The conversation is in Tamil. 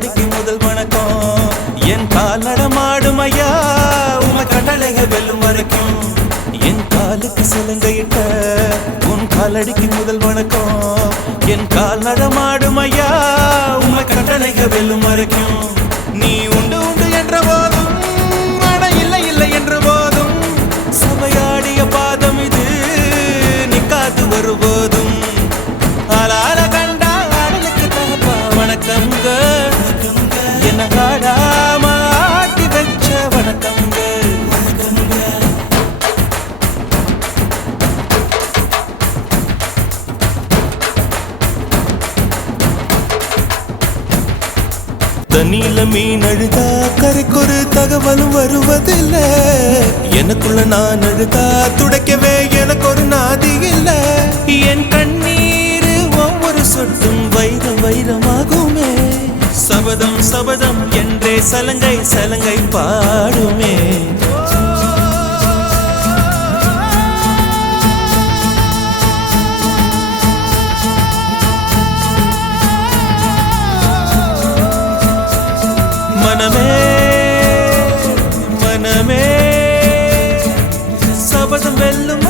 காலடிக்கு முதல் வணக்கம் என் கால் நடமாடும் ஐயா உம கட்டளைகள் வெல்லும் வரைக்கும் என் காலுக்கு சிலங்கையிட்ட உன் காலடிக்கு முதல் வணக்கம் என் கால் நடமாடும் ஐயா உம கட்டளைகள் வெல்லும் வரைக்கும் நீ உண்டு உண்டு என்ற போதும் அட இல்லை இல்லை என்ற போதும் சபையாடிய பாதம் இது நிக்காது வருபோதும் ஆளால கண்டா ஆடலுக்கு தகப்பா வணக்கங்க என்ன காடாம ஆட்டி வச்ச வணக்கங்க தண்ணியில மீன் அழுதா கரைக்கொரு தகவலும் வருவதில்லை எனக்குள்ள நான் அழுதா துடைக்கவே எனக்கு ஒரு நாதி இல்ல என் கண்ணீர் ஒவ்வொரு சொட்டும் வைரம் வைரமாகுமே சபதம் சபதம் என்றே சலங்கை சலங்கை பாடுமே மனமே மனமே சபதம் வெல்லும்